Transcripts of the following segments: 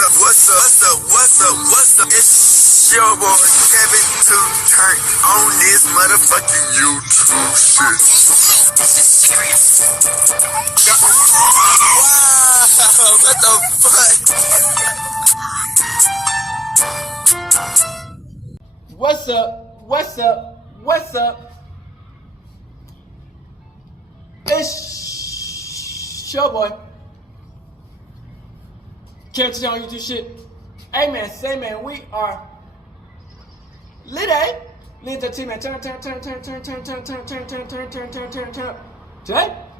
What's up? It's your boy Kevin to turn on this motherfucking YouTube shit. This is serious. Wow, what the fuck? What's up? It's your boy Kevin to on YouTube shit. Hey man, say man, we are lit, eh? Lit to man. Turn. Today,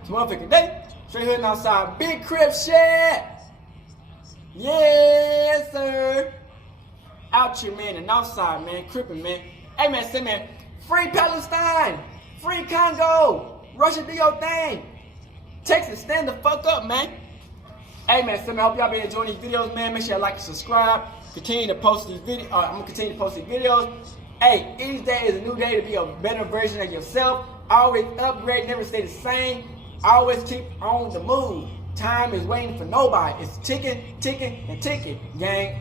it's motherfucking day. Straight hooding outside. Big crib shit. Yes, sir. Out here, man, and outside, man. Crippin', man. Hey man, say man, free Palestine. Free Congo. Russia, do your thing. Texas, stand the fuck up, man. Hey man, so I hope y'all been enjoying these videos, man. Make sure y'all like and subscribe. Continue to post these videos. I'm gonna continue to post these videos. Hey, each day is a new day to be a better version of yourself. Always upgrade, never stay the same. Always keep on the move. Time is waiting for nobody. It's ticking, gang.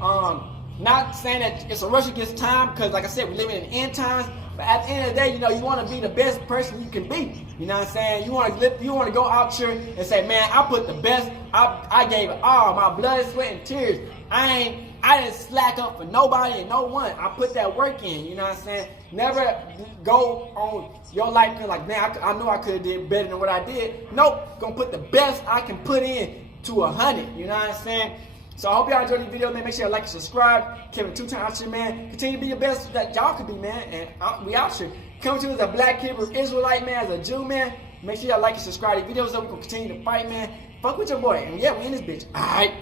Not saying that it's a rush against time, because like I said, we're living in end times. But at the end of the day, you know, you want to be the best person you can be. You know what I'm saying? You want to go out here and say, man, I put the best. I gave it all, my blood, sweat, and tears. I didn't slack up for nobody and no one. I put that work in. You know what I'm saying? Never go on your life feeling like, man, I know I could have did better than what I did. Nope, gonna put the best I can put in to 100. You know what I'm saying? So I hope y'all enjoyed the video, man. Make sure you like and subscribe. Kevin 2 times out here, man. Continue to be the best that y'all could be, man. And we out here. Coming to you as a black Hebrew Israelite, man, as a Jew, man. Make sure y'all like and subscribe to the videos, so we can continue to fight, man. Fuck with your boy. And yeah, we in this bitch. Alright.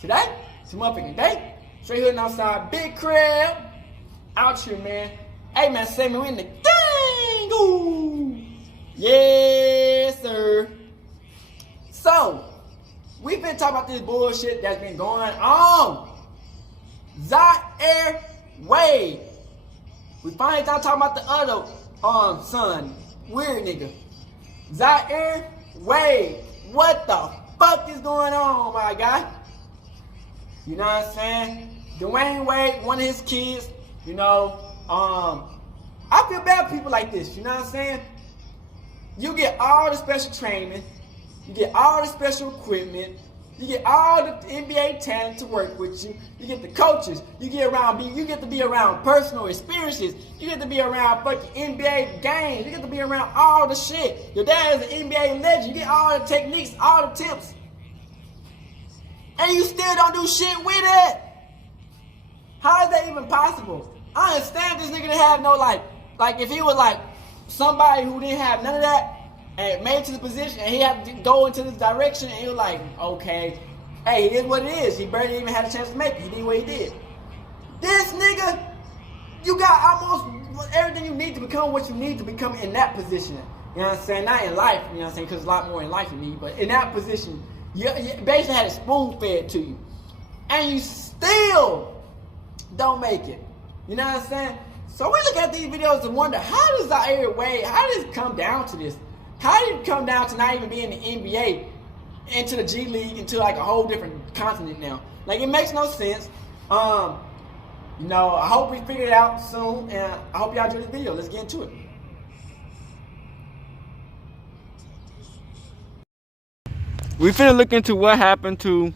Today, it's a motherfucking day. Straight hooding outside. Big crib. Out here, man. Hey, man, say me, we in the gang. Ooh. Yes, sir. So, we've been talking about this bullshit that's been going on. Zaire, Wayde. We finally started talking about the other son. Weird nigga. Zaire, Wayde. What the fuck is going on, my guy? You know what I'm saying? Dewayne Wayde, one of his kids, you know, I feel bad for people like this, you know what I'm saying? You get all the special training, you get all the special equipment, you get all the NBA talent to work with you, you get the coaches, you get to be around personal experiences, you get to be around fucking NBA games, you get to be around all the shit. Your dad is an NBA legend, you get all the techniques, all the tips. And you still don't do shit with it. How is that even possible? I understand this nigga didn't have no like if he was like somebody who didn't have none of that and made it to the position and he had to go into this direction and he was like, okay, hey, it is what it is. He barely even had a chance to make it. He did what he did. This nigga, you got almost everything you need to become what you need to become in that position. You know what I'm saying? Not in life, you know what I'm saying? Because there's a lot more in life you need, but in that position, you basically had it spoon fed to you. And you still don't make it. You know what I'm saying? So we look at these videos and wonder, how does Zaire Wayde, how does it come down to this? How did it come down to not even being in the NBA, into the G League, into like a whole different continent now? Like, it makes no sense. You know, I hope we figure it out soon, and I hope y'all enjoy this video. Let's get into it. We finna look into what happened to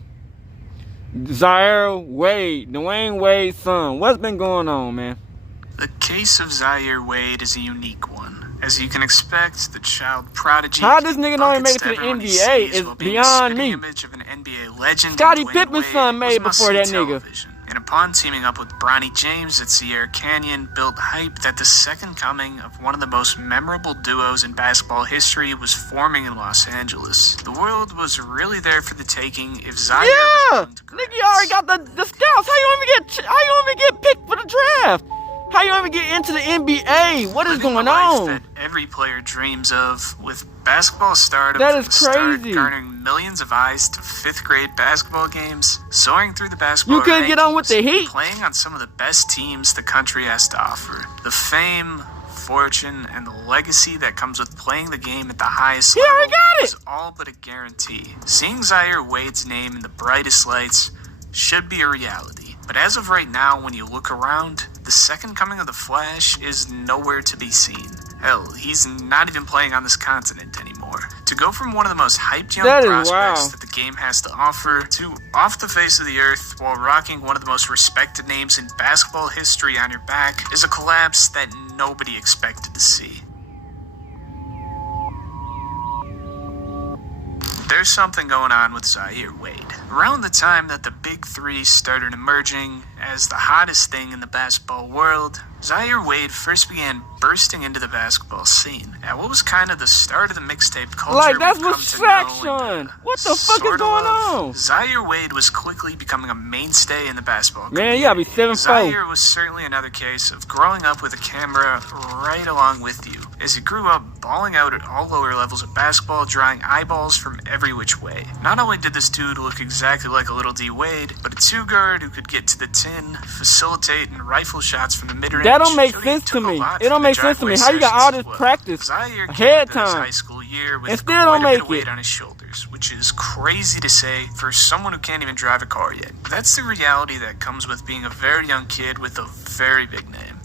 Zaire Wayde, Dewayne Wade's son. What's been going on, man? The case of Zaire Wayde is a unique one. As you can expect, the child prodigy. How this nigga don't even make it to the NBA is beyond me. Image of an NBA legend, Scottie Pippen's son made before that nigga. And upon teaming up with Bronny James at Sierra Canyon, built hype that the second coming of one of the most memorable duos in basketball history was forming in Los Angeles. The world was really there for the taking if Zaire was willing to nigga, you already got the scouts. How you even get picked for the draft? How you even get into the NBA? What is going on? That every player dreams of, with basketball stardom. That is crazy. Garnering millions of eyes to 5th grade basketball games, soaring through the basketball you couldn't get on with the heat, playing on some of the best teams the country has to offer. The fame, fortune, and the legacy that comes with playing the game at the highest level is all but a guarantee. Seeing Zaire Wayde's name in the brightest lights should be a reality. But as of right now, when you look around, the second coming of the Flash is nowhere to be seen. Hell, he's not even playing on this continent anymore. To go from one of the most hyped young prospects that the game has to offer to off the face of the earth while rocking one of the most respected names in basketball history on your back is a collapse that nobody expected to see. There's something going on with Zaire Wade. Around the time that the Big Three started emerging as the hottest thing in the basketball world, Zaire Wade first began bursting into the basketball scene at what was kind of the start of the mixtape culture. Like, that's respect. What the fuck is going on? Zaire Wade was quickly becoming a mainstay in the basketball community. Man, you gotta be 7'4". Zaire was certainly another case of growing up with a camera right along with you, as he grew up balling out at all lower levels of basketball, drawing eyeballs from every which way. Not only did this dude look exactly like a little Dewayne, but a two-guard who could get to the tin, facilitate, and rifle shots from the mid-range. That don't make sense to me. It don't make sense to me. How you got all this practice ahead of time high school year with and still don't make weight it on his shoulders, which is crazy to say for someone who can't even drive a car yet. That's the reality that comes with being a very young kid with a very big name.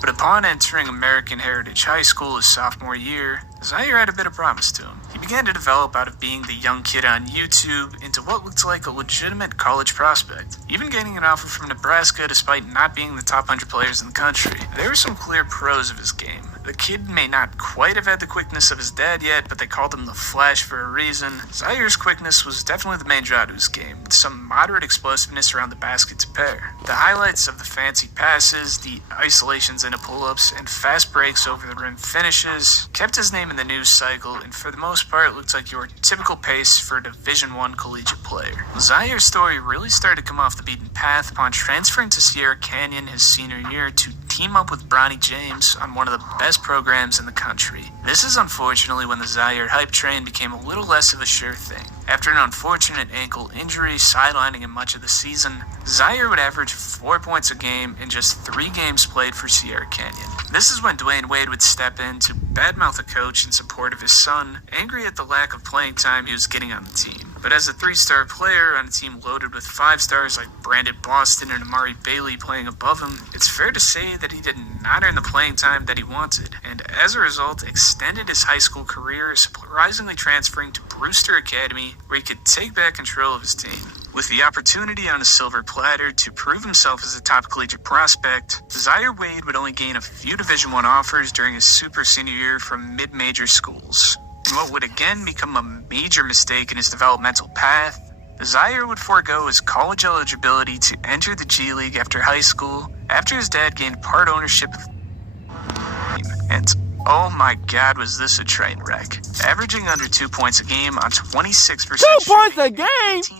But upon entering American Heritage High School his sophomore year, Zaire had a bit of promise to him. He began to develop out of being the young kid on YouTube into what looked like a legitimate college prospect, even gaining an offer from Nebraska despite not being the top 100 players in the country. There were some clear pros of his game. The kid may not quite have had the quickness of his dad yet, but they called him the Flash for a reason. Zaire's quickness was definitely the main draw to his game, with some moderate explosiveness around the basket to pair. The highlights of the fancy passes, the isolations into pull-ups, and fast breaks over the rim finishes kept his name in the news cycle, and for the most part looked like your typical pace for a Division I collegiate player. Zaire's story really started to come off the beaten path upon transferring to Sierra Canyon his senior year to team up with Bronny James on one of the best programs in the country. This is unfortunately when the Zaire hype train became a little less of a sure thing. After an unfortunate ankle injury sidelining him much of the season, Zaire would average 4 points a game in just 3 games played for Sierra Canyon. This is when Dewayne Wayde would step in to badmouth a coach in support of his son, angry at the lack of playing time he was getting on the team. But as a 3-star player on a team loaded with 5 stars like Brandon Boston and Amari Bailey playing above him, it's fair to say that he did not earn the playing time that he wanted, and as a result extended his high school career, surprisingly transferring to Brewster Academy, where he could take back control of his team. With the opportunity on a silver platter to prove himself as a top collegiate prospect, Zaire Wade would only gain a few Division I offers during his super senior year from mid-major schools. In what would again become a major mistake in his developmental path, Zaire would forego his college eligibility to enter the G League after high school, after his dad gained part ownership of the team. And oh my god, was this a train wreck. Averaging under 2 points a game on 26% 2 points a game?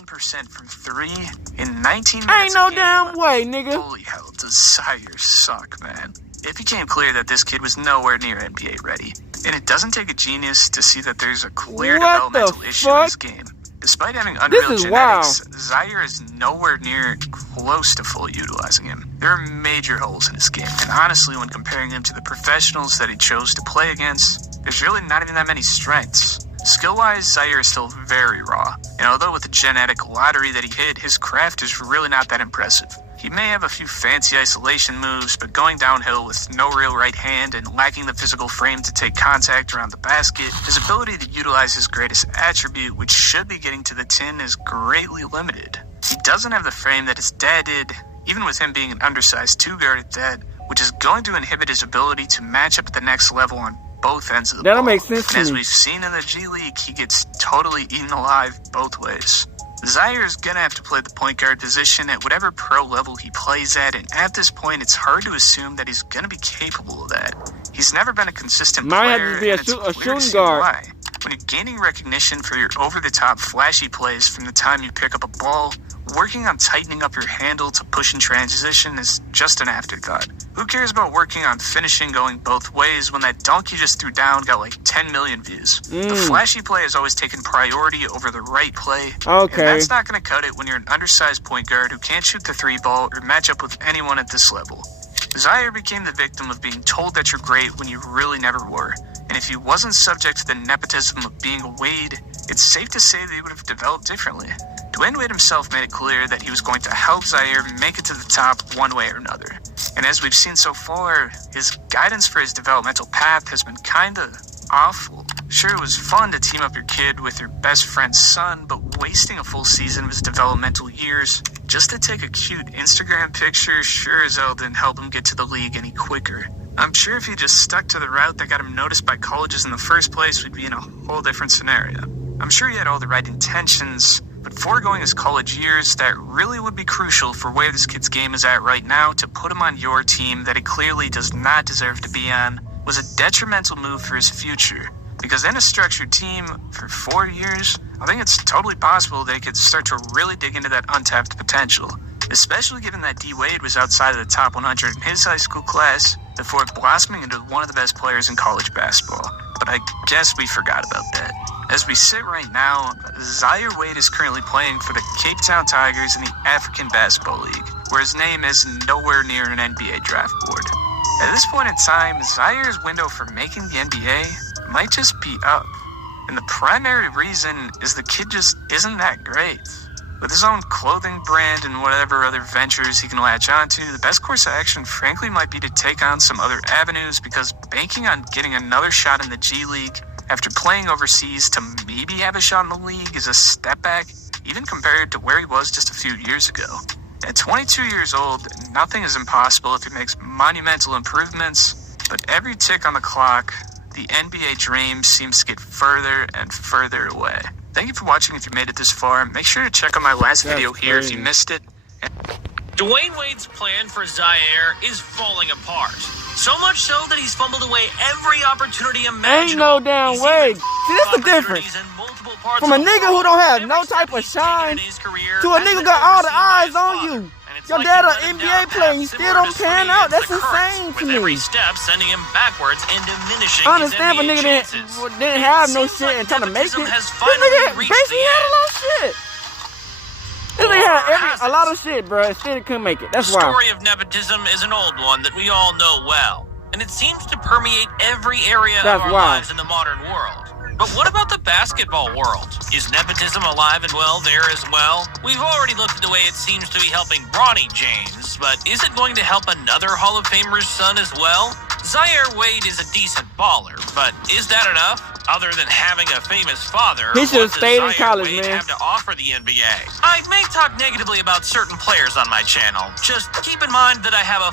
18% from 3 in 19 minutes Ain't no a game. damn way, nigga. Holy hell, does Zaire suck, man. It became clear that this kid was nowhere near NBA ready. And it doesn't take a genius to see that there's a clear developmental issue in his game. Despite having unreal genetics, Zaire is nowhere near close to fully utilizing him. There are major holes in his game, and honestly, when comparing him to the professionals that he chose to play against, there's really not even that many strengths. Skill-wise, Zaire is still very raw, and although with the genetic lottery that he hit, his craft is really not that impressive. He may have a few fancy isolation moves, but going downhill with no real right hand and lacking the physical frame to take contact around the basket, his ability to utilize his greatest attribute, which should be getting to the tin, is greatly limited. He doesn't have the frame that his dad did, even with him being an undersized 2-guard at that, which is going to inhibit his ability to match up at the next level on both ends of the ball. That'll make sense to me. And as we've seen in the G League, he gets totally eaten alive both ways. Zaire's gonna have to play the point guard position at whatever pro level he plays at, and at this point it's hard to assume that he's gonna be capable of that. He's never been a consistent player, and it's clear to see why. When you're gaining recognition for your over-the-top flashy plays from the time you pick up a ball, working on tightening up your handle to push in transition is just an afterthought. Who cares about working on finishing going both ways when that dunk you just threw down got like 10 million views? The flashy play has always taken priority over the right play. Okay. And that's not going to cut it when you're an undersized point guard who can't shoot the 3 ball or match up with anyone at this level. Zaire became the victim of being told that you're great when you really never were. And if he wasn't subject to the nepotism of being a Wade, it's safe to say that he would have developed differently. Dwayne Wade himself made it clear that he was going to help Zaire make it to the top one way or another. And as we've seen so far, his guidance for his developmental path has been kinda awful. Sure, it was fun to team up your kid with your best friend's son, but wasting a full season of his developmental years just to take a cute Instagram picture sure as hell didn't help him get to the league any quicker. I'm sure if he just stuck to the route that got him noticed by colleges in the first place, we'd be in a whole different scenario. I'm sure he had all the right intentions, but foregoing his college years, that really would be crucial for where this kid's game is at right now to put him on your team that he clearly does not deserve to be on was a detrimental move for his future. Because in a structured team for 4 years, I think it's totally possible they could start to really dig into that untapped potential. Especially given that Dewayne was outside of the top 100 in his high school class before blossoming into one of the best players in college basketball. But I guess we forgot about that. As we sit right now, Zaire Wayde is currently playing for the Cape Town Tigers in the African Basketball League, where his name is nowhere near an NBA draft board. At this point in time, Zaire's window for making the NBA might just be up. And the primary reason is the kid just isn't that great. With his own clothing brand and whatever other ventures he can latch onto, the best course of action frankly might be to take on some other avenues, because banking on getting another shot in the G League after playing overseas to maybe have a shot in the league is a step back, even compared to where he was just a few years ago. At 22 years old, nothing is impossible if he makes monumental improvements, but every tick on the clock, the NBA dream seems to get further and further away. Thank you for watching if you made it this far. Make sure to check out my last video here if you missed it. Dwayne Wade's plan for Zaire is falling apart. So much so that he's fumbled away every opportunity imaginable. Ain't no damn way. See, that's the difference. From a nigga who don't have no type of shine to a nigga got all the eyes on you. Your dad an NBA player and you still don't pan out. That's insane to me. Every step sending him backwards and diminishing I understand if a nigga didn't have no shit and trying to make it. This nigga basically had a lot of shit. This nigga had a lot of shit, bro, and still couldn't make it. That's why. The story of nepotism is an old one that we all know well, and it seems to permeate every area of our lives in the modern world. But what about the basketball world? Is nepotism alive and well there as well? We've already looked at the way it seems to be helping Bronny James, but is it going to help another Hall of Famer's son as well? Zaire Wayde is a decent baller, but is that enough? Other than having a famous father, he should have stayed in college, man. Have to offer the NBA? I may talk negatively about certain players on my channel. Just keep in mind that I have a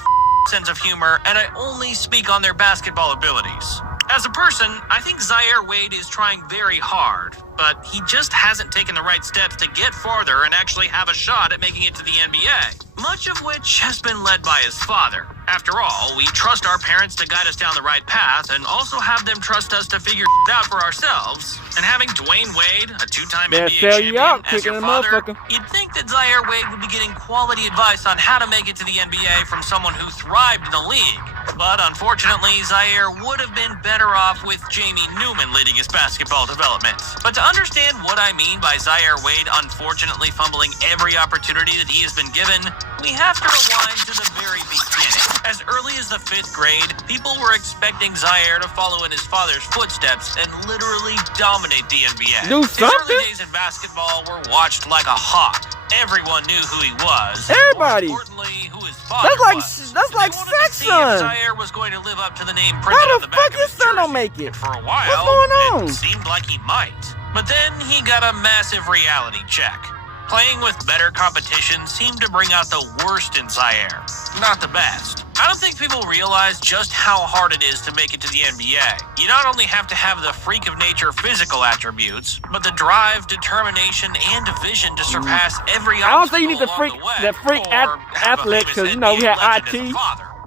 sense of humor, and I only speak on their basketball abilities. As a person, I think Zaire Wayde is trying very hard, but he just hasn't taken the right steps to get farther and actually have a shot at making it to the NBA, much of which has been led by his father. After all, we trust our parents to guide us down the right path and also have them trust us to figure it out for ourselves. And having Dwayne Wade, a two-time NBA champion, as your father, you'd think that Zaire Wayde would be getting quality advice on how to make it to the NBA from someone who thrived in the league. But unfortunately, Zaire would have been better off with Jamie Newman leading his basketball development. But to understand what I mean by Zaire Wayde unfortunately fumbling every opportunity that he has been given, we have to rewind to the very beginning. As early as the 5th grade, people were expecting Zaire to follow in his father's footsteps and literally dominate the NBA. Do something? His early days in basketball were watched like a hawk. Everyone knew who he was. Everybody. More importantly, who his father was. That's like sex son. Zaire was going to live up to the name printed How on the the back fuck of his son don't make it? For a while, what's going on? It seemed like he might. But then he got a massive reality check. Playing with better competition seemed to bring out the worst in Zaire. Not the best. I don't think people realize just how hard it is to make it to the NBA. You not only have to have the freak of nature physical attributes, but the drive, determination, and vision to surpass every obstacle. I don't think you need the freak athlete, because you know we had IT.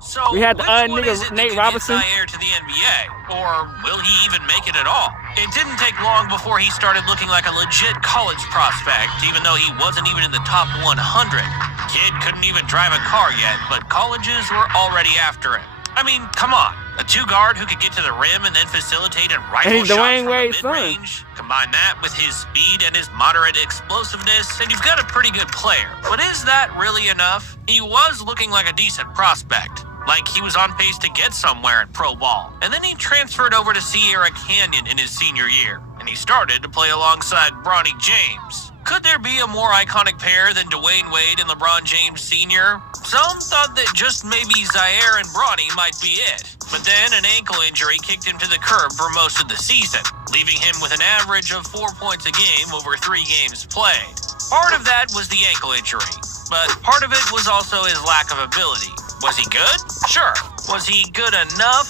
So we had the nigga Nate Robinson. Zaire to the NBA, or will he even make it at all? It didn't take long before he started looking like a legit college prospect, even though he wasn't even in the top 100. Kid couldn't even drive a car yet, but colleges were already after him. I mean, come on. A two-guard who could get to the rim and then facilitate and rifle shots from the mid-range. Combine that with his speed and his moderate explosiveness, and you've got a pretty good player. But is that really enough? He was looking like a decent prospect. Like he was on pace to get somewhere in pro ball. And then he transferred over to Sierra Canyon in his senior year, and he started to play alongside Bronny James. Could there be a more iconic pair than Dwayne Wade and LeBron James Sr.? Some thought that just maybe Zaire and Bronny might be it. But then an ankle injury kicked him to the curb for most of the season, leaving him with an average of 4 points a game over 3 games played. Part of that was the ankle injury, but part of it was also his lack of ability. Was he good? Sure. Was he good enough?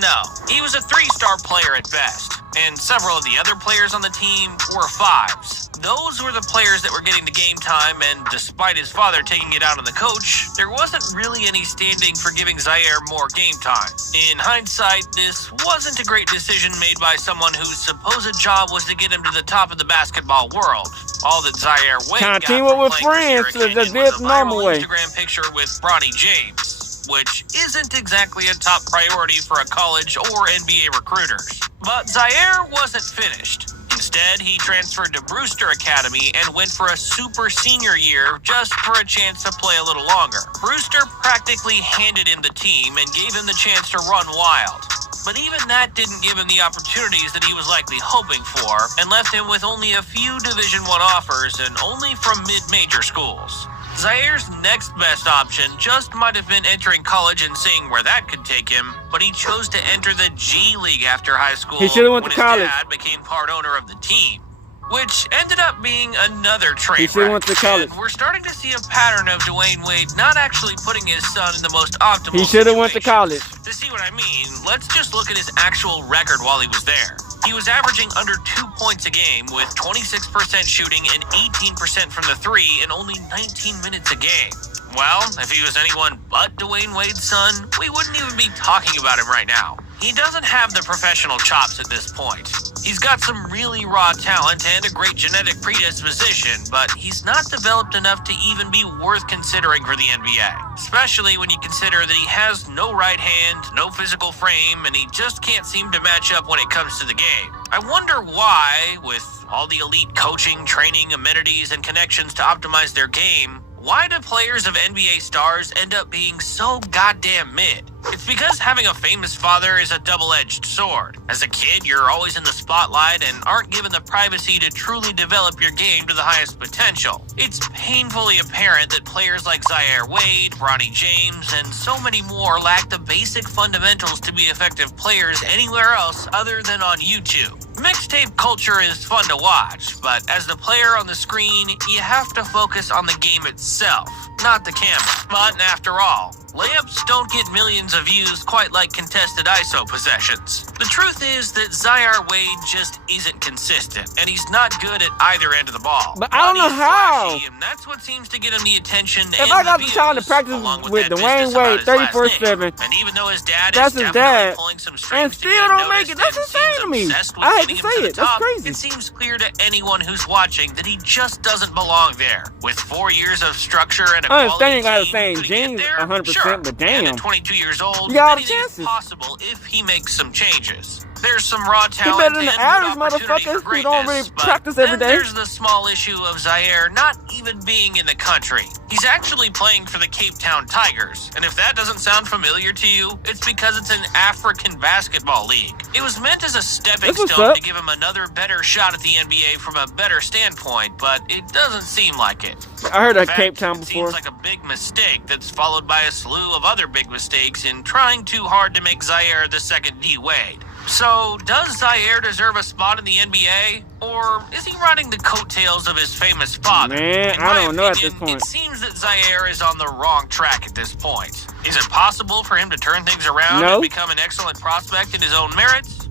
No. He was a 3-star player at best, and several of the other players on the team were 5s. Those were the players that were getting the game time, and despite his father taking it out on the coach, there wasn't really any standing for giving Zaire more game time. In hindsight, this wasn't a great decision made by someone whose supposed job was to get him to the top of the basketball world. All that Zaire Wade got team up with from playing friends for to the Sierra Canyon was a normal viral way. Instagram picture with Bronny James, which isn't exactly a top priority for a college or NBA recruiters. But Zaire wasn't finished. Instead, he transferred to Brewster Academy and went for a super senior year just for a chance to play a little longer. Brewster practically handed him the team and gave him the chance to run wild. But even that didn't give him the opportunities that he was likely hoping for, and left him with only a few Division I offers and only from mid-major schools. Zaire's next best option just might have been entering college and seeing where that could take him, but he chose to enter the G League after high school He should've went when to his college. dad became part owner of the team, which ended up being another train He should've wreck. went to college. And we're starting to see a pattern of Dwayne Wade not actually putting his son in the most optimal He should've went to situations. college. To see what I mean, let's just look at his actual record while he was there. He was averaging under 2 points a game with 26% shooting and 18% from the 3 in only 19 minutes a game. Well, if he was anyone but Dwayne Wade's son, we wouldn't even be talking about him right now. He doesn't have the professional chops at this point. He's got some really raw talent and a great genetic predisposition, but he's not developed enough to even be worth considering for the NBA. Especially when you consider that he has no right hand, no physical frame, and he just can't seem to match up when it comes to the game. I wonder why, with all the elite coaching, training, amenities, and connections to optimize their game, why do players of NBA stars end up being so goddamn mid? It's because having a famous father is a double-edged sword. As a kid, you're always in the spotlight and aren't given the privacy to truly develop your game to the highest potential. It's painfully apparent that players like Zaire Wade, Bronny James, and so many more lack the basic fundamentals to be effective players anywhere else other than on YouTube. Mixtape culture is fun to watch, but as the player on the screen, you have to focus on the game itself, not the camera. But after all, layups don't get millions of views quite like contested ISO possessions. The truth is that Zaire Wade just isn't consistent, and he's not good at either end of the ball. But I don't know he's how. flashy, and that's what seems to get him the attention If and I got the the time to views, practice along with that Dwayne business about Wade his last 34/7, name. And even though his dad that's is his definitely dad, pulling some and strings to still get him don't make noticed it. That's and insane seems to me. obsessed with I hate getting to him say the it. That's top, crazy. It seems clear to anyone who's watching that he just doesn't belong there. With 4 years of structure and a I quality understand you got the team, same could he get genes there? 100%, Sure. but And damn. at 22 years old, You got all the anything is chances. possible if he makes some changes. There's some raw He talent better than the and average good opportunity motherfuckers for who don't greatness, really but practice every then day. there's the small issue of Zaire not even being in the country. He's actually playing for the Cape Town Tigers, and if that doesn't sound familiar to you, it's because it's an African basketball league. It was meant as a stepping That's what's stone up. to give him another better shot at the NBA from a better standpoint, but it doesn't seem like it. I heard In of fact, Cape Town it before. seems like a big mistake that's followed by a slew of other big mistakes in trying too hard to make Zaire the second D Wade. So, does Zaire deserve a spot in the NBA? Or is he riding the coattails of his famous father? Man, In I my don't know at this opinion, point. It seems that Zaire is on the wrong track at this point. Is it possible for him to turn things around No. and become an excellent prospect in his own merits?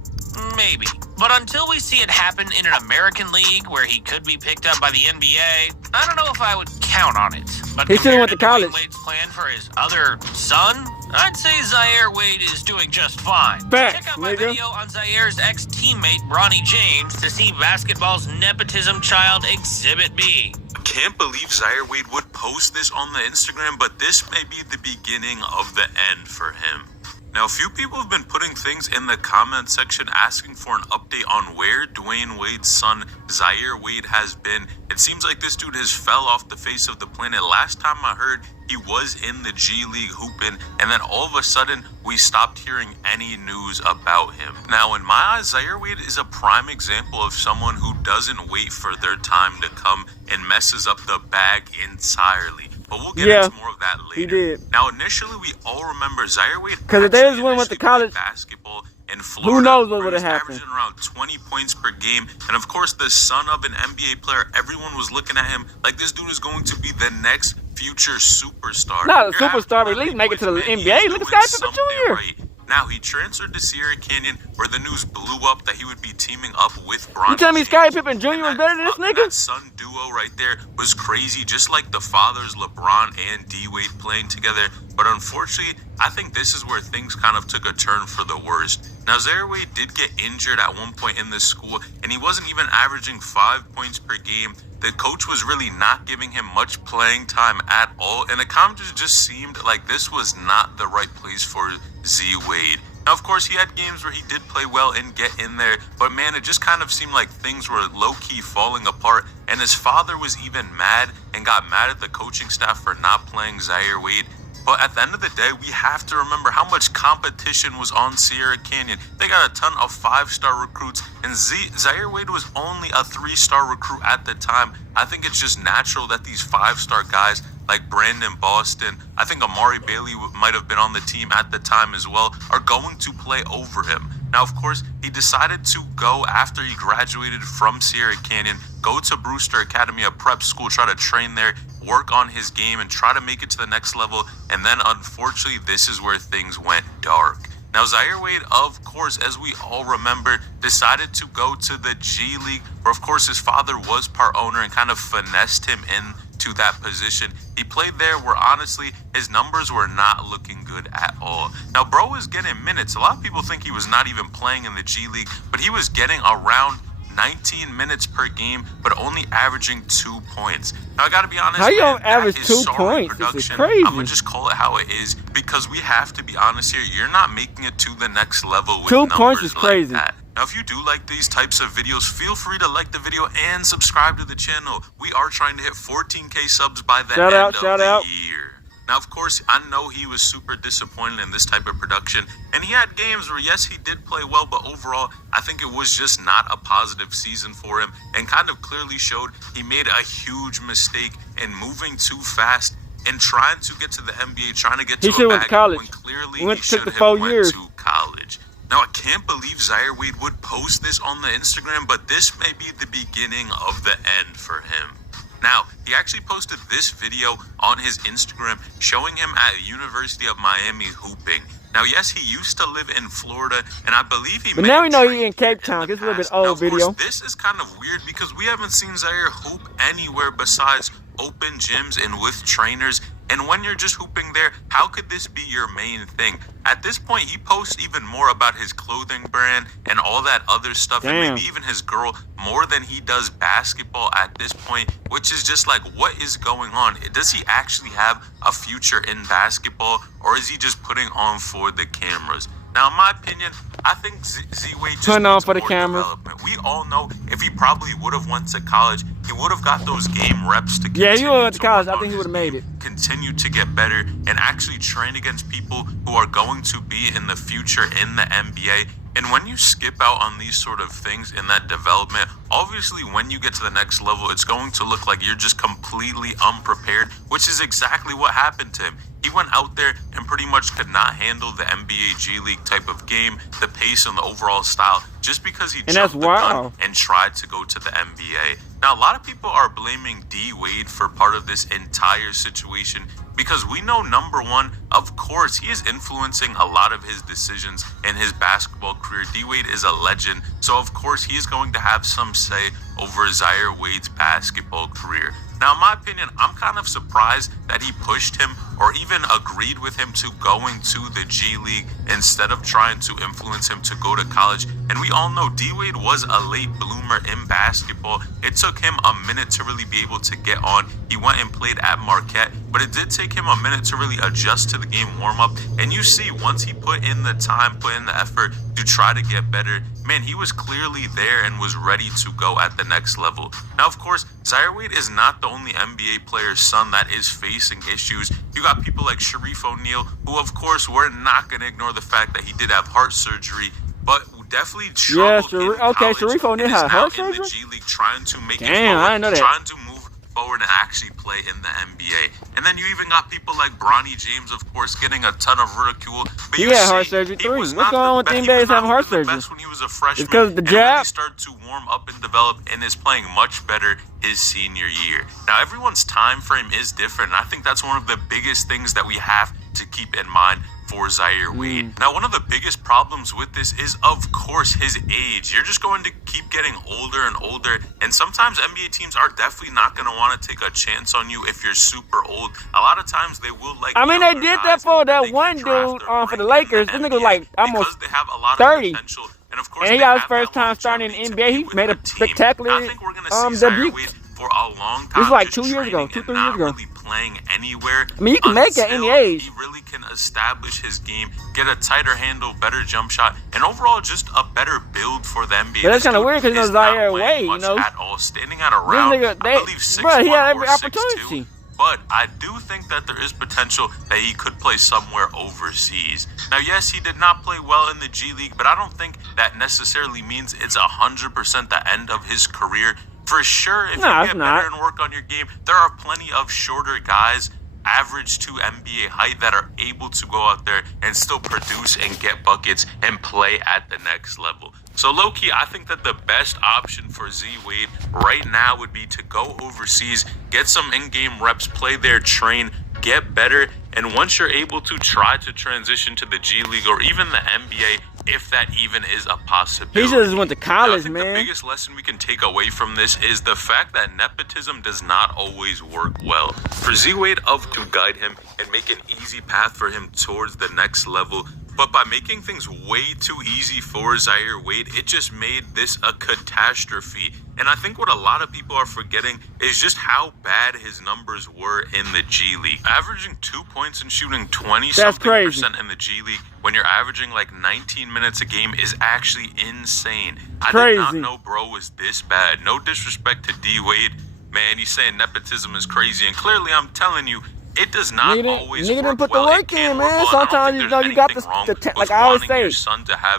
Maybe. But until we see it happen in an American league where he could be picked up by the NBA, I don't know if I would count on it. But He should've compared went to Dwayne college. Wade's plan for his other son, I'd say Zaire Wade is doing just fine. Facts, Check out my nigga. video on Zaire's ex-teammate Bronny James to see basketball's nepotism child Exhibit B. Can't believe Zaire Wade would post this on the Instagram, but this may be the beginning of the end for him. Now, a few people have been putting things in the comment section asking for an update on where Dwayne Wade's son, Zaire Wade, has been. It seems like this dude has fell off the face of the planet. Last time I heard, he was in the G League hooping, and then all of a sudden, we stopped hearing any news about him. Now, in my eyes, Zaire Wade is a prime example of someone who doesn't wait for their time to come and messes up the bag entirely. But we'll get into more of that later. He did. Now, initially, we all remember Zaire Wade. Because if they just went to college, basketball in Florida, who knows what would have happened? Averaging around 20 points per game, and of course, the son of an NBA player. Everyone was looking at him like this dude is going to be the next future superstar. Not a superstar, but at least make it to the NBA. Look at Scottie Pippen Jr. Right. Now, he transferred to Sierra Canyon, where the news blew up that he would be teaming up with Bronny. You telling me Scottie Pippen Jr. was better than this nigga? That son duo right there was crazy, just like the fathers LeBron and Dewayne playing together. But unfortunately, I think this is where things kind of took a turn for the worst. Now, Zaire Wade did get injured at one point in this school, and he wasn't even averaging 5 points per game. The coach was really not giving him much playing time at all, and it kind of just seemed like this was not the right place for Z Wade. Now, of course, he had games where he did play well and get in there, but man, it just kind of seemed like things were low-key falling apart, and his father was even mad and got mad at the coaching staff for not playing Zaire Wade. But at the end of the day, we have to remember how much competition was on Sierra Canyon. They got a ton of 5-star recruits, and Zaire Wade was only a 3-star recruit at the time. I think it's just natural that these 5-star guys like Brandon Boston, I think Amari Bailey might have been on the team at the time as well, are going to play over him. Now, of course, he decided to go after he graduated from Sierra Canyon, go to Brewster Academy, a prep school, try to train there, work on his game, and try to make it to the next level. And then, unfortunately, this is where things went dark. Now, Zaire Wade, of course, as we all remember, decided to go to the G League, where, of course, his father was part owner and kind of finessed him into that position. He played there where, honestly, his numbers were not looking good at all. Now, bro was getting minutes. A lot of people think he was not even playing in the G League, but he was getting around 19 minutes per game, but only averaging 2 points. Now, I gotta be honest, how you man, don't average 2 points? This is crazy. I'm gonna just call it how it is, because we have to be honest here. You're not making it to the next level with 2 points is like crazy. that. Now, if you do like these types of videos, feel free to like the video and subscribe to the channel. We are trying to hit 14K subs by the end of the year. Now, of course, I know he was super disappointed in this type of production, and he had games where, yes, he did play well, but overall, I think it was just not a positive season for him, and kind of clearly showed he made a huge mistake in moving too fast and trying to get to the NBA, trying to get to a bag when clearly he should have went to college. Now, I can't believe Zaire Wade would post this on the Instagram, but this may be the beginning of the end for him. Now, he actually posted this video on his Instagram showing him at the University of Miami hooping. Now, yes, he used to live in Florida, and I believe he. But now we know he's in Cape Town. It's a little bit old video. Of course, this is kind of weird because we haven't seen Zaire hoop anywhere besides open gyms and with trainers. And when you're just hooping there, how could this be your main thing? At this point, he posts even more about his clothing brand and all that other stuff, and maybe even his girl, more than he does basketball at this point, which is just like, what is going on? Does he actually have a future in basketball, or is he just putting on for the cameras? Now, in my opinion, I think Z-Wade just turn on for the more cameras. We all know if he probably would have went to college, he would have got those game reps to he would have went to college. I think he would have made it. Continue to get better and actually train against people who are going to be in the future in the NBA. And when you skip out on these sort of things in that development, obviously when you get to the next level, it's going to look like you're just completely unprepared, which is exactly what happened to him. He went out there and pretty much could not handle the NBA G League type of game, the pace and the overall style, just because he jumped the gun and tried to go to the NBA. Now, a lot of people are blaming D-Wade for part of this entire situation because we know, number one, of course, he is influencing a lot of his decisions in his basketball career. D-Wade is a legend, so of course he is going to have some say over Zaire Wade's basketball career. Now, in my opinion, I'm kind of surprised that he pushed him or even agreed with him to going to the G League instead of trying to influence him to go to college. And we all know D-Wade was a late bloomer in basketball. It took him a minute to really be able to get on. He went and played at Marquette, but it did take him a minute to really adjust to the game warm-up. And you see, once he put in the time, put in the effort to try to get better, man, he was clearly there and was ready to go at the next level. Now, of course, Zaire Wade is not the only NBA player's son that is facing issues. You got people like Sharif O'Neal, who, of course, we're not going to ignore the fact that he did have heart surgery, but definitely struggled Sharif O'Neal had heart surgery? in the G League, trying to make Damn, it forward, I didn't know that. trying to move forward and actually play in the NBA. And then you even got people like Bronny James, of course, getting a ton of ridicule. But He had heart surgery too. What's going on with NBA having heart surgery? When he was a freshman, It's because of the and jab? really started to warm up and develop, and is playing much better his senior year. Now, everyone's time frame is different, and I think that's one of the biggest things that we have to keep in mind for Zaire Wade. Now, one of the biggest problems with this is, of course, his age. You're just going to keep getting older and older, and sometimes NBA teams are definitely not going to want to take a chance on you if you're super old. A lot of times they will like. I mean, they younger did guys that for they that can one draft dude or for the bring in Lakers. This the nigga was NBA like almost because they have a lot 30. of potential. And of course, And he they got his have first that time starting in longevity the NBA. He with made a the team. spectacular I think we're gonna see Zaire debut. Wade for a long time. This is like just 2 years ago, training 2-3 and years ago. not really playing anywhere. I mean, you can make it at any until age. He really can establish his game, get a tighter handle, better jump shot, and overall just a better build for the NBA. But that's This kinda dude weird 'cause you know is not Zaire playing Wade, you much know. at all, standing at around, This nigga, I believe 6'1" bro, he had or every 6'2". opportunity. But I do think that there is potential that he could play somewhere overseas. Now, yes, he did not play well in the G League, but I don't think that necessarily means it's 100% the end of his career. For sure, if you get better and work on your game, there are plenty of shorter guys, average to NBA height, that are able to go out there and still produce and get buckets and play at the next level. So low-key, I think that the best option for Z Wade right now would be to go overseas, get some in-game reps, play there, train, get better, and once you're able to try to transition to the G League or even the NBA, if that even is a possibility. He just went to college, I think man. the biggest lesson we can take away from this is the fact that nepotism does not always work well. For Z Wade to guide him and make an easy path for him towards the next level, but by making things way too easy for Zaire Wade, it just made this a catastrophe. And I think what a lot of people are forgetting is just how bad his numbers were in the G League. Averaging 2 points and shooting 20-something% in the G League when you're averaging like 19 minutes a game is actually insane. I did not know bro was this bad. No disrespect to D Wade. Man, he's saying nepotism is crazy, and clearly I'm telling you, it does not always work didn't put well. the work in, man. Sometimes you know you got the like I always say,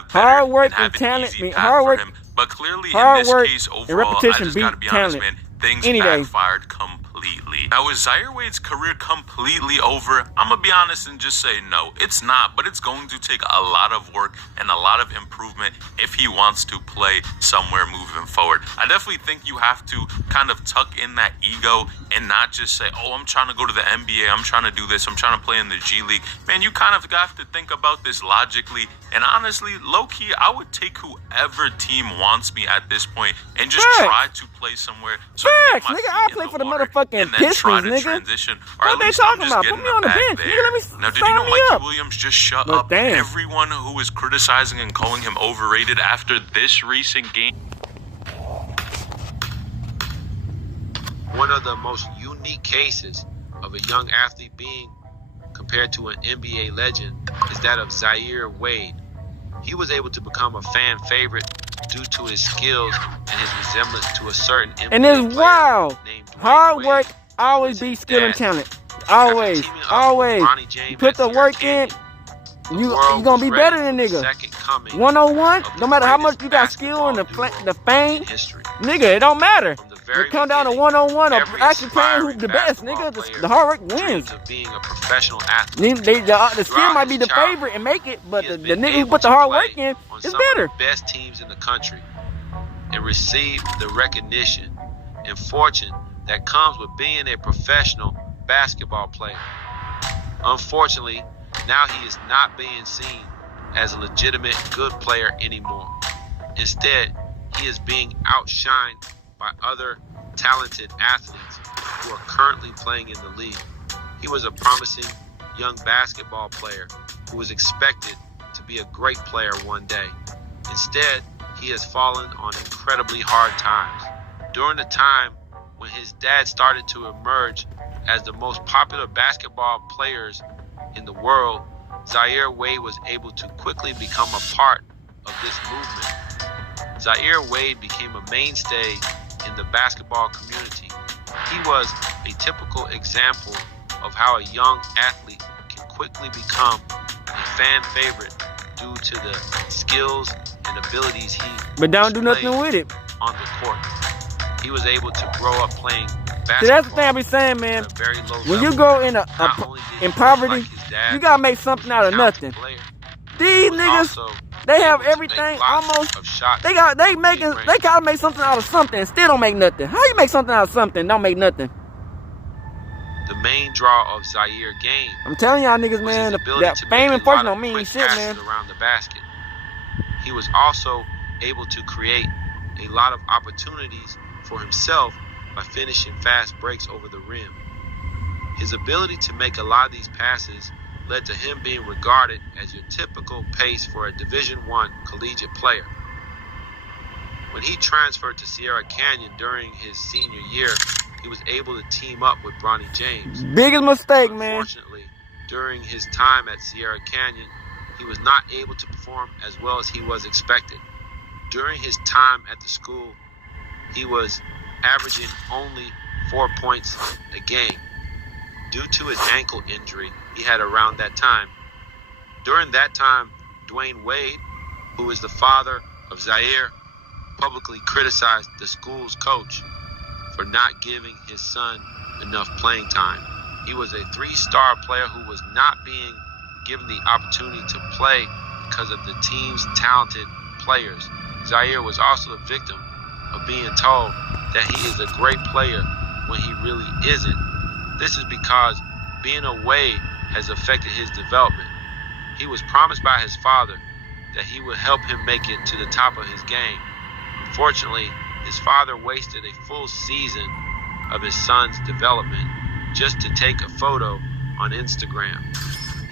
hard work and talent. Hard work, but clearly hard in this work case, overall, and repetition I just gotta be beat honest, talent. man. Things Any day. backfired completely. Now, is Zaire Wade's career completely over? I'm gonna be honest and just say no, it's not, but it's going to take a lot of work and a lot of improvement if he wants to play somewhere moving forward. I definitely think you have to kind of tuck in that ego and not just say, oh, I'm trying to go to the NBA, I'm trying to do this, I'm trying to play in the G League. Man, you kind of have to think about this logically, and honestly, low-key, I would take whoever team wants me at this point and just try to play somewhere. So Facts, nigga, I'll play for the motherfucking Pistons, nigga. Transition, What they talking about? Put me on the bench, nigga. Let me now, did you know sign me Mikey up. Williams just shut up everyone who was criticizing and calling him overrated after this recent game? One of the most unique cases of a young athlete being compared to an NBA legend is that of Zaire Wade. He was able to become a fan favorite due to his skills and his resemblance to a certain NBA and it's wild. named Dewayne Hard Wade, work always who was beats his skill and dad. talent. After Always, teaming up with always. Bronny James You put at the Sierra work in, Canyon, you the world gonna was be ready better for than the nigga. second coming 101, of the no matter how much greatest you got skill and the basketball fame, in history. nigga, it don't matter. From the very It come down to beginning, 101 or every actually playing who's aspiring the best, basketball nigga. player The hard work dreams wins. of being a professional athlete. The skill might be the Throughout his favorite and make it, but He the has been nigga who able put the to hard play work in on is some better. of the best teams in the country and receive the recognition and fortune that comes with being a professional basketball player. Unfortunately, now he is not being seen as a legitimate good player anymore. Instead, he is being outshined by other talented athletes who are currently playing in the league. He was a promising young basketball player who was expected to be a great player one day. Instead, he has fallen on incredibly hard times. During the time when his dad started to emerge as the most popular basketball players in the world, Zaire Wayde was able to quickly become a part of this movement. Zaire Wayde became a mainstay in the basketball community. He was a typical example of how a young athlete can quickly become a fan favorite due to the skills and abilities he But don't do nothing with it. on the court. He was able to grow up playing basketball. See, that's the thing I be saying, man. at a very low When you level. go in Not only did he in look poverty, like his dad, you gotta make something out of talented nothing. player, These he was niggas, also they have able to make everything lots almost. of shots. They gotta make something out of something and still don't make nothing. How you make something out of something and don't make nothing? The main draw of Zaire game I'm telling y'all niggas, was man, his ability that to fame make and a fortune lot don't of mean quick shit, passes man. around the basket. He was also able to create a lot of opportunities for himself by finishing fast breaks over the rim. His ability to make a lot of these passes led to him being regarded as your typical pace for a Division I collegiate player. When he transferred to Sierra Canyon during his senior year, he was able to team up with Bronny James. Biggest mistake, man. Unfortunately, during his time at Sierra Canyon, he was not able to perform as well as he was expected. During his time at the school, he was averaging only 4 points a game due to his ankle injury he had around that time. During that time, Dewayne Wayde, who is the father of Zaire, publicly criticized the school's coach for not giving his son enough playing time. He was a 3-star player who was not being given the opportunity to play because of the team's talented players. Zaire was also a victim of being told that he is a great player when he really isn't. This is because being away has affected his development. He was promised by his father that he would help him make it to the top of his game. Unfortunately, his father wasted a full season of his son's development just to take a photo on Instagram.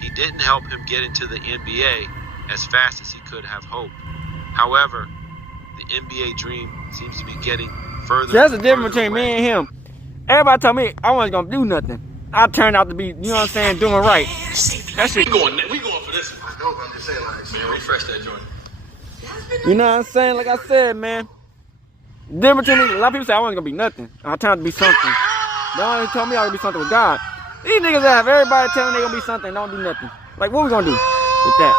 He didn't help him get into the NBA as fast as he could have hoped. However, the NBA dream seems to be getting further. See, that's the and difference further between away. me and him. Everybody told me I wasn't gonna do nothing. I turned out to be, you know what I'm saying, doing right. That shit. We going for this one. I know, but I'm just saying, like, man, refresh that joint. You know what I'm saying? Like I said, man. Difference between me, a lot of people say I wasn't gonna be nothing. I turned out to be something. They only told me I would be something with God. These niggas have everybody telling they gonna be something and don't do nothing. Like, what we gonna do with that?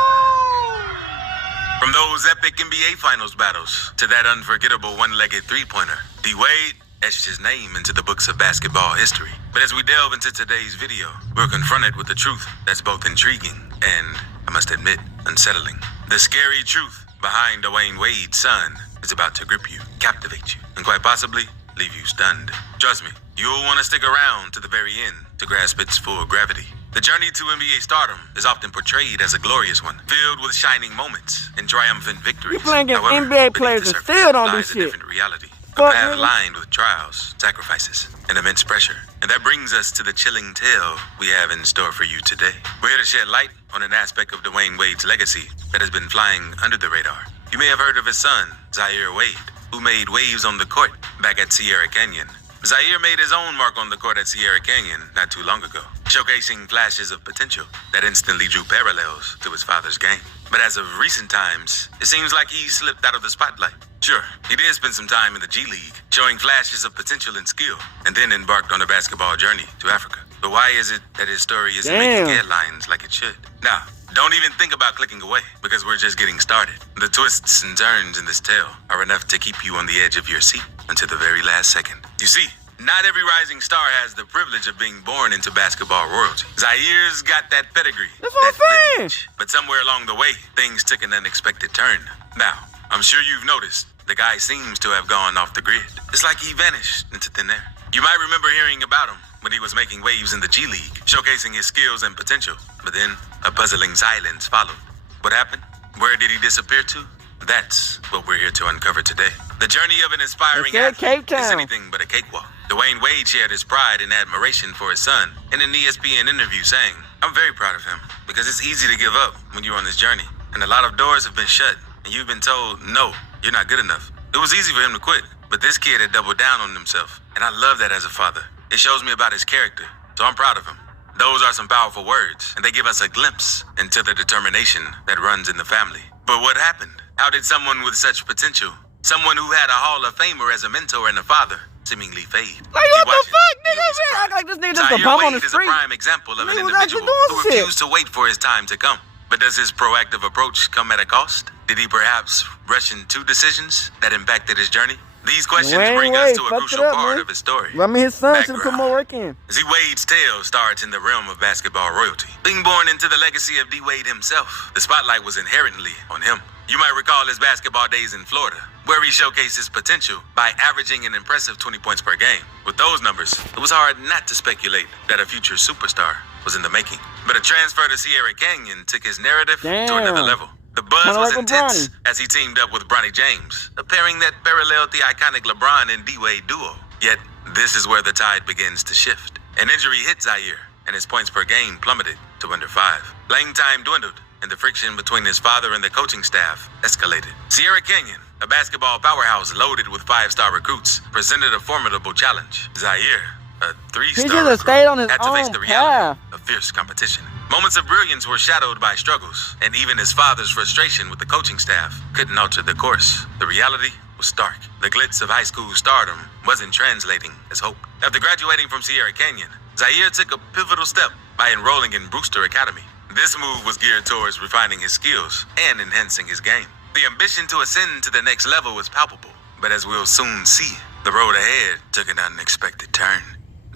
From those epic NBA Finals battles to that unforgettable one-legged three-pointer, Dewayne etched his name into the books of basketball history. But as we delve into today's video, we're confronted with a truth that's both intriguing and, I must admit, unsettling. The scary truth behind Dwayne Wade's son is about to grip you, captivate you, and quite possibly leave you stunned. Trust me, you'll want to stick around to the very end to grasp its full gravity. The journey to NBA stardom is often portrayed as a glorious one, filled with shining moments and triumphant victories. You playing against However, NBA beneath players the and surface still don't do lies a shit. different reality. A Fuck, path nigga. lined with trials, sacrifices, and immense pressure. And that brings us to the chilling tale we have in store for you today. We're here to shed light on an aspect of Dwayne Wade's legacy that has been flying under the radar. You may have heard of his son, Zaire Wayde, who made waves on the court back at Sierra Canyon. Zaire made his own mark on the court at Sierra Canyon not too long ago, showcasing flashes of potential that instantly drew parallels to his father's game. But as of recent times, it seems like he slipped out of the spotlight. Sure, he did spend some time in the G League, showing flashes of potential and skill, and then embarked on a basketball journey to Africa. But why is it that his story isn't making headlines like it should? Now, don't even think about clicking away, because we're just getting started. The twists and turns in this tale are enough to keep you on the edge of your seat until the very last second. You see, not every rising star has the privilege of being born into basketball royalty. Zaire's got that pedigree, That's what that I'm saying. lineage. But somewhere along the way, things took an unexpected turn. Now, I'm sure you've noticed, the guy seems to have gone off the grid. It's like he vanished into thin air. You might remember hearing about him when he was making waves in the G League, showcasing his skills and potential. But then, a puzzling silence followed. What happened? Where did he disappear to? That's what we're here to uncover today. The journey of an inspiring They said athlete Cape is Town. anything but a cakewalk. Dwayne Wayde shared his pride and admiration for his son in an ESPN interview, saying, "I'm very proud of him because it's easy to give up when you're on this journey. And a lot of doors have been shut and you've been told, no, you're not good enough. It was easy for him to quit, but this kid had doubled down on himself. And I love that as a father. It shows me about his character, so I'm proud of him." Those are some powerful words, and they give us a glimpse into the determination that runs in the family. But what happened? How did someone with such potential, someone who had a Hall of Famer as a mentor and a father, seemingly fade? Like, what the fuck, nigga? Man, act like this nigga just a bum on the Zaire street. is a prime example of an Nigga was individual actually who doing shit. refused to wait for his time to come. But does his proactive approach come at a cost? Did he perhaps rush into decisions that impacted his journey? These questions bring us to a crucial part of his story. I mean, his son should have put more work in. Z Wade's tale starts in the realm of basketball royalty. Being born into the legacy of D Wade himself, the spotlight was inherently on him. You might recall his basketball days in Florida, where he showcased his potential by averaging an impressive 20 points per game. With those numbers, it was hard not to speculate that a future superstar was in the making. But a transfer to Sierra Canyon took his narrative to another level. The buzz was intense as he teamed up with Bronny James, a pairing that paralleled the iconic LeBron and D-Wade duo. Yet, this is where the tide begins to shift. An injury hit Zaire, and his points per game plummeted to under 5. Playing time dwindled, and the friction between his father and the coaching staff escalated. Sierra Canyon, a basketball powerhouse loaded with 5-star recruits, presented a formidable challenge. Zaire, a 3-star recruit, had to face the reality of fierce competition. Moments of brilliance were shadowed by struggles, and even his father's frustration with the coaching staff couldn't alter the course. The reality was stark. The glitz of high school stardom wasn't translating as hope. After graduating from Sierra Canyon, Zaire took a pivotal step by enrolling in Brewster Academy. This move was geared towards refining his skills and enhancing his game. The ambition to ascend to the next level was palpable, but as we'll soon see, the road ahead took an unexpected turn.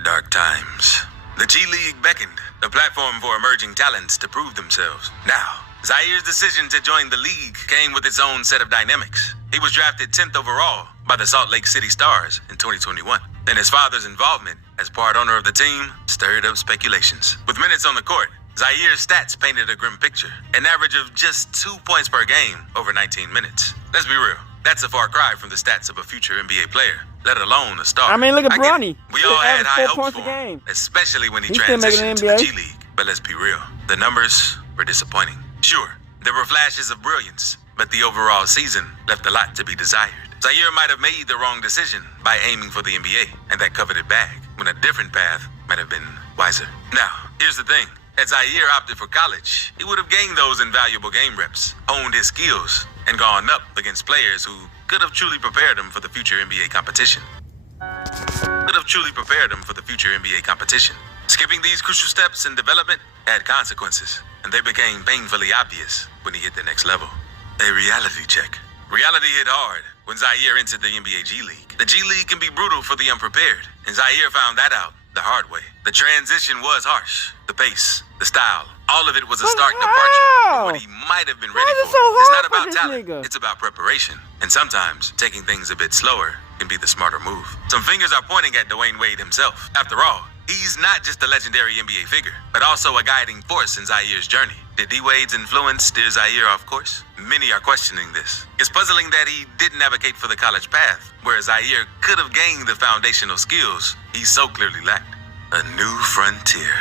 Dark times. The G League beckoned, a platform for emerging talents to prove themselves. Now, Zaire's decision to join the league came with its own set of dynamics. He was drafted 10th overall by the Salt Lake City Stars in 2021, and his father's involvement as part owner of the team stirred up speculations. With minutes on the court, Zaire's stats painted a grim picture, an average of just 2 points per game over 19 minutes. Let's be real, that's a far cry from the stats of a future NBA player, let alone a star. I mean, look at Bronny. We all had high hopes for him, especially when he transitioned to the G League. But let's be real, the numbers were disappointing. Sure, there were flashes of brilliance, but the overall season left a lot to be desired. Zaire might have made the wrong decision by aiming for the NBA and that coveted bag, when a different path might have been wiser. Now, here's the thing. As Zaire opted for college, he would have gained those invaluable game reps, honed his skills, and gone up against players who could have truly prepared him for the future NBA competition. Skipping these crucial steps in development had consequences, and they became painfully obvious when he hit the next level. A reality check. Reality hit hard when Zaire entered the NBA G League. The G League can be brutal for the unprepared, and Zaire found that out the hard way. The transition was harsh. The pace, the style, all of it was a stark departure from what he might have been ready for. It's not about talent, it's about preparation. And sometimes, taking things a bit slower can be the smarter move. Some fingers are pointing at Dwayne Wade himself. After all, he's not just a legendary NBA figure, but also a guiding force in Zaire's journey. Did D-Wade's influence steer Zaire off course? Many are questioning this. It's puzzling that he didn't advocate for the college path, where Zaire could have gained the foundational skills he so clearly lacked. A new frontier.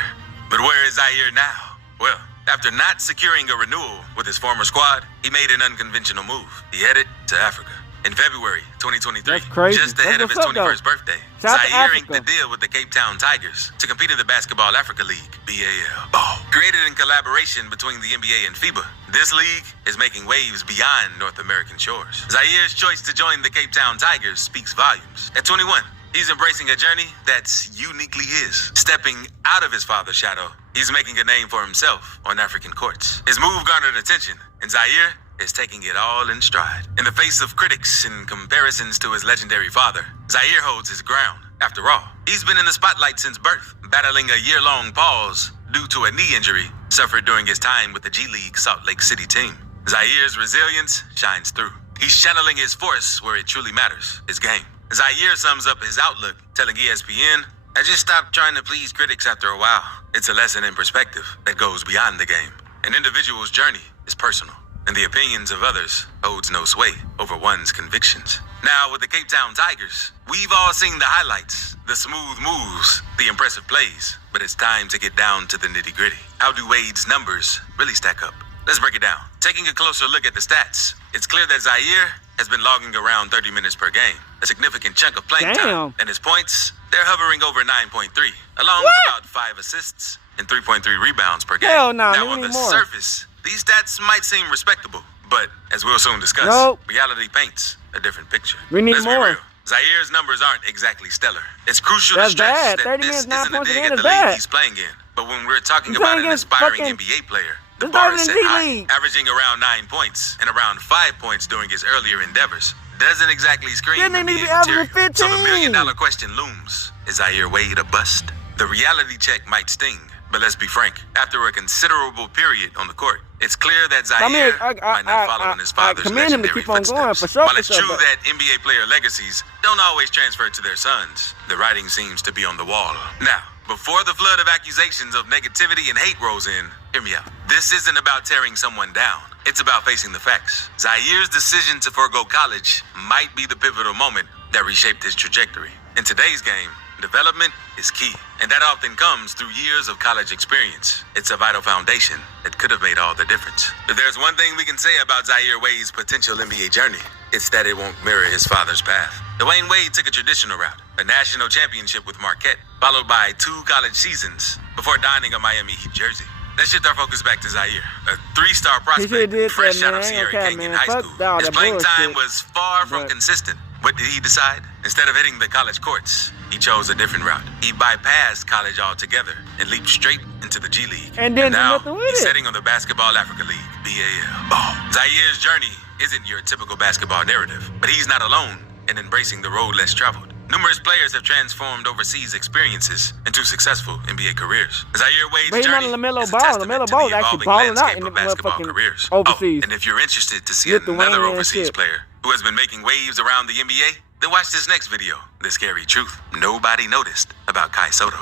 But where is Zaire now? Well, after not securing a renewal with his former squad, he made an unconventional move. He headed to Africa. In February 2023, just ahead of his 21st birthday, Zaire inked the deal with the Cape Town Tigers to compete in the Basketball Africa League, BAL. Created in collaboration between the NBA and FIBA, this league is making waves beyond North American shores. Zaire's choice to join the Cape Town Tigers speaks volumes. At 21, he's embracing a journey that's uniquely his. Stepping out of his father's shadow, he's making a name for himself on African courts. His move garnered attention, and Zaire is taking it all in stride. In the face of critics and comparisons to his legendary father, Zaire holds his ground. After all, he's been in the spotlight since birth, battling a year-long pause due to a knee injury suffered during his time with the G League Salt Lake City team. Zaire's resilience shines through. He's channeling his force where it truly matters, his game. Zaire sums up his outlook, telling ESPN, "I just stopped trying to please critics after a while. It's a lesson in perspective that goes beyond the game. An individual's journey is personal, and the opinions of others holds no sway over one's convictions. Now, with the Cape Town Tigers, we've all seen the highlights, the smooth moves, the impressive plays, but it's time to get down to the nitty-gritty. How do Wayde's numbers really stack up? Let's break it down. Taking a closer look at the stats, it's clear that Zaire has been logging around 30 minutes per game, a significant chunk of playing time, and his points, they're hovering over 9.3, along with about 5 assists and 3.3 rebounds per game. Hell no, now, on the surface, these stats might seem respectable, but as we'll soon discuss, reality paints a different picture. We need Let's more. be real. Zaire's numbers aren't exactly stellar. It's crucial That's to stress bad. that 30 this minutes, 9 isn't a points a dig game at is the league bad. he's playing in. But when we're talking He's about playing an against aspiring fucking- NBA player, the This bar not is even set the high, G-League. averaging around 9 points and around 5 points during his earlier endeavors. Doesn't exactly scream Then they need to NBA be averaging material. So the 15. million-dollar question looms: is Zaire Wayde a bust? The reality check might sting, but let's be frank. After a considerable period on the court, it's clear that Zaire might not follow in his father's commend him to legendary keep on going, footsteps. for sure, While for it's sure, true but- that NBA player legacies don't always transfer to their sons, the writing seems to be on the wall. Now, before the flood of accusations of negativity and hate rolls in, hear me out. This isn't about tearing someone down. It's about facing the facts. Zaire's decision to forego college might be the pivotal moment that reshaped his trajectory. In today's game, development is key, and that often comes through years of college experience. It's a vital foundation that could have made all the difference. If there's one thing we can say about Zaire Wayde's potential NBA journey, it's that it won't mirror his father's path. Dewayne Wayde took a traditional route, a national championship with Marquette, followed by 2 college seasons before donning a Miami Heat jersey. Let's shift our focus back to Zaire, a 3-star prospect fresh out of Sierra Canyon High School. His playing time was far from consistent. What did he decide? Instead of hitting the college courts, he chose a different route. He bypassed college altogether and leaped straight into the G League. And then now nothing with he's it. setting on the Basketball Africa League, BAL. Zaire's journey isn't your typical basketball narrative, but he's not alone in embracing the road less traveled. Numerous players have transformed overseas experiences into successful NBA careers. Zaire Wayde's But he's not journey a LaMelo is a Ball. testament LaMelo to Ball the is actually evolving balling out landscape in the of basketball motherfucking careers. overseas. And if you're interested to see With Dewayne another and overseas shit. player who has been making waves around the NBA, then watch this next video, The Scary Truth Nobody Noticed About Kai Soto.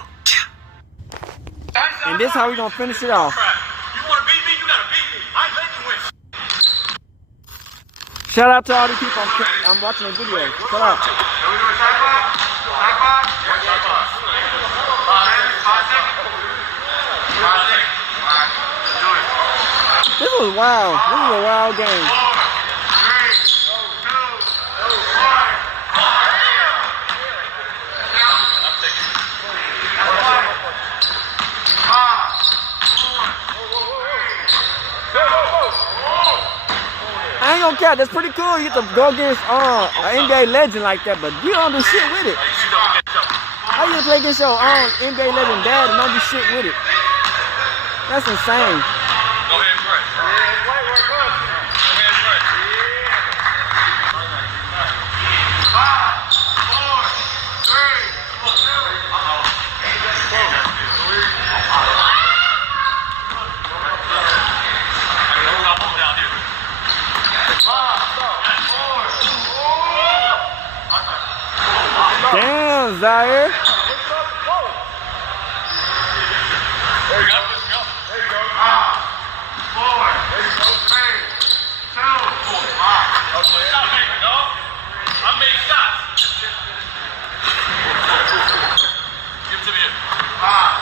And this how we gonna finish it off. You want to beat me? You got to beat me. I ain't letting you win. Shout out to all the people I'm watching the video. Shout out. Are we doing time clock? Time clock? Yeah, time clock. 5 seconds? 5 seconds. All right. Do it. This was wild. This was a wild game. 4, 3, 2, 1. I ain't gonna count. That's pretty cool. You get to go against an NBA legend like that, but you don't do shit with it. How you gonna play against your own NBA legend dad and don't do shit with it? That's insane. Go ahead and pray. Go ahead and pray. 5, 4, 3. Damn, Zaire. There you go. There you go. 5, 4, 3, 2, 1. Stop making, dog. I made shots. Give it to me. 5,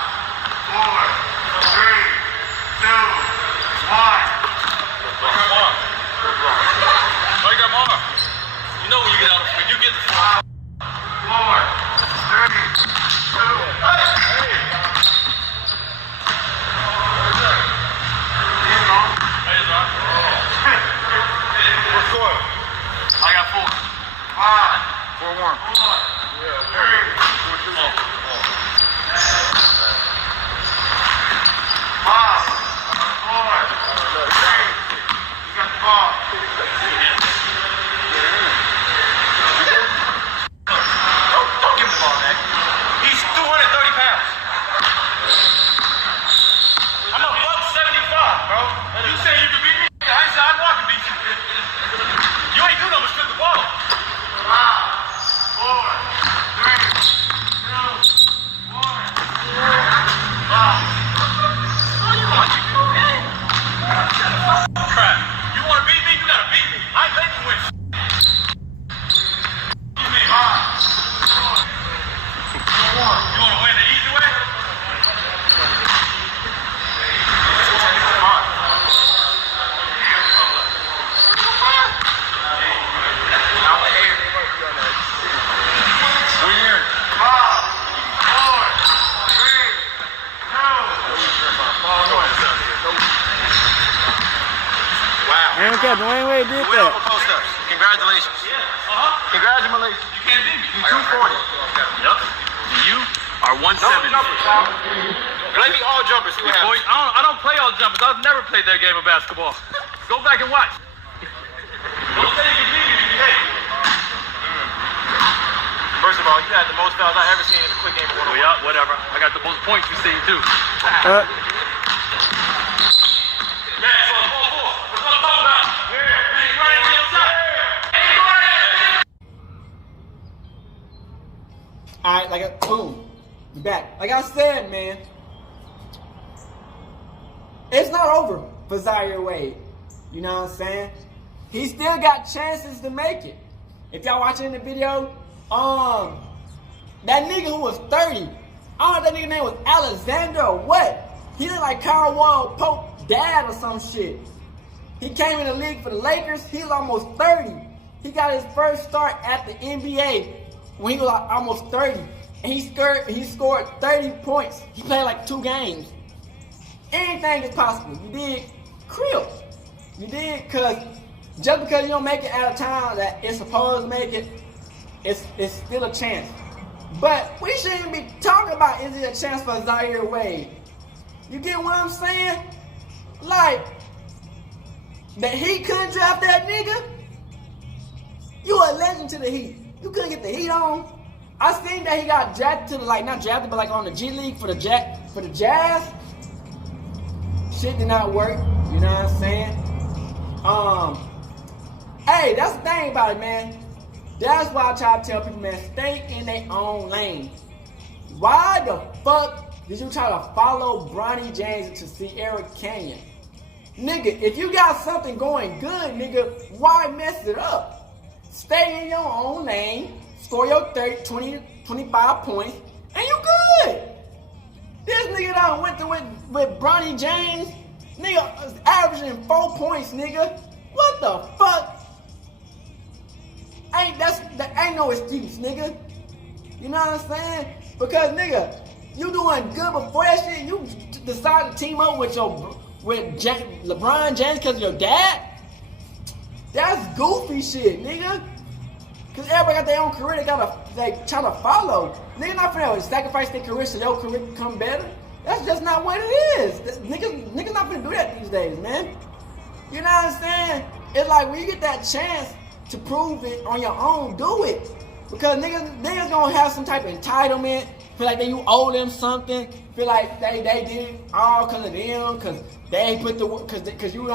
4, 3, 2, 1. Wake up, Mark. You know when you get out, when you get the 5, 4, 3, 2, hey. What's going? I got 4. 5, 4-1. 3, 5, 4, 3. You got the ball. I don't care. Dwayne Wade did Went that. over post-ups. Congratulations. Congratulations. You can't beat me. You 240. Yep. You are 170. Let me all jumpers. See what happens. I don't play all jumpers. I've never played that game of basketball. Go back and watch. Don't say you can beat me if you can't. First of all, you had the most fouls I've ever seen in a quick game of one-on-one. Yeah, whatever. I got the most points you've seen too. Man, so 4-4. That's what I'm talking about. Yeah. He's running to the inside. Alright, boom. We back. Like I said, man, it's not over for Zaire Wade. You know what I'm saying? He still got chances to make it. If y'all watching the video, that nigga who was 30, I don't know if that nigga name was Alexander or what. He looked like Carl Wall Pope's dad or some shit. He came in the league for the Lakers. He was almost 30. He got his first start at the NBA when he was like almost 30. And he scored 30 points. He played like 2 games. Anything is possible. You did Creel. You did just because you don't make it at a time that it's supposed to make it, it's still a chance. But we shouldn't be talking about is it a chance for Zaire Wade. You get what I'm saying? Like, the Heat couldn't draft that nigga? You a legend to the Heat. You couldn't get the Heat on? I seen that he got drafted to not drafted, but on the G League for the Jazz. Shit did not work. You know what I'm saying? Hey, that's the thing about it, man. That's why I try to tell people, man, stay in their own lane. Why the fuck did you try to follow Bronny James to Sierra Canyon? Nigga, if you got something going good, nigga, why mess it up? Stay in your own lane, score your 30, 20, 25 points, and you good. This nigga done went to with Bronny James, nigga, averaging 4 points, nigga. What the fuck? That ain't no excuse, nigga. You know what I'm saying? Because, nigga, you doing good before that shit, you decide to team up with LeBron James because of your dad? That's goofy shit, nigga. Because everybody got their own career they try to follow. Nigga not finna sacrifice their career so your career become better. That's just not what it is. Niggas not finna do that these days, man. You know what I'm saying? It's like when you get that chance to prove it on your own, do it. Because niggas gonna have some type of entitlement, feel like you owe them something, feel like they did it all because of them, because they put the work, because you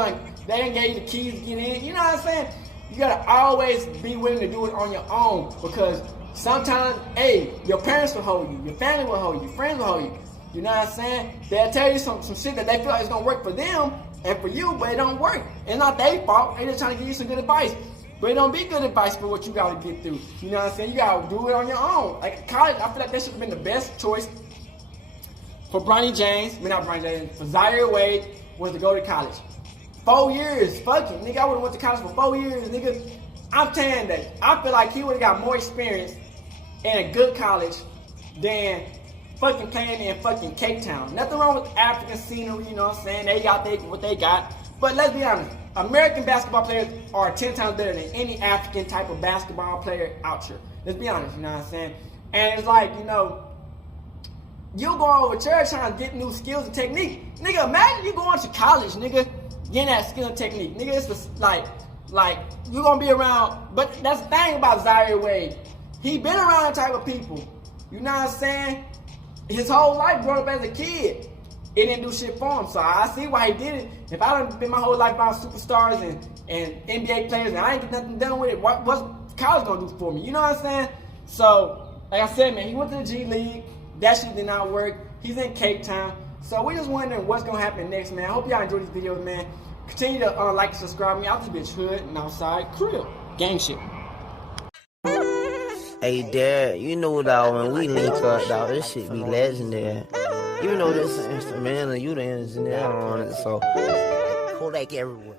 they didn't give you the keys to get in. You know what I'm saying? You gotta always be willing to do it on your own, because sometimes, hey, your parents will hold you, your family will hold you, your friends will hold you. You know what I'm saying? They'll tell you some shit that they feel like it's gonna work for them and for you, but it don't work. It's not their fault. They just trying to give you some good advice. But it don't be good advice for what you gotta get through. You know what I'm saying? You gotta do it on your own. Like college, I feel like that should have been the best choice for Bronny James. For Zaire Wade was to go to college. 4 years, fuck it, nigga. I would've went to college for 4 years, nigga. I'm telling that. I feel like he would've got more experience in a good college than fucking playing in fucking Cape Town. Nothing wrong with African scenery, you know what I'm saying? They got what they got. But let's be honest. American basketball players are 10 times better than any African type of basketball player out here. Let's be honest, you know what I'm saying? And it's like, you know, you going over church trying to get new skills and technique. Nigga, imagine you going to college, nigga, getting that skill and technique. Nigga, it's just like you're going to be around. But that's the thing about Zaire Wade. He been around that type of people. You know what I'm saying? His whole life growing up as a kid. It didn't do shit for him, so I see why he did it. If I done been my whole life around superstars and NBA players and I ain't get nothing done with it, what's college gonna do for me? You know what I'm saying? So, like I said, man, he went to the G League. That shit did not work. He's in Cape Town. So we're just wondering what's gonna happen next, man. I hope y'all enjoy these videos, man. Continue to like and subscribe me. Out this bitch hood and outside crib. Gang shit. Hey, Dad, you know, dog, when we link up, dog, this shit be legendary. You know this instrumental, you the engineer on it, so Kodak everywhere.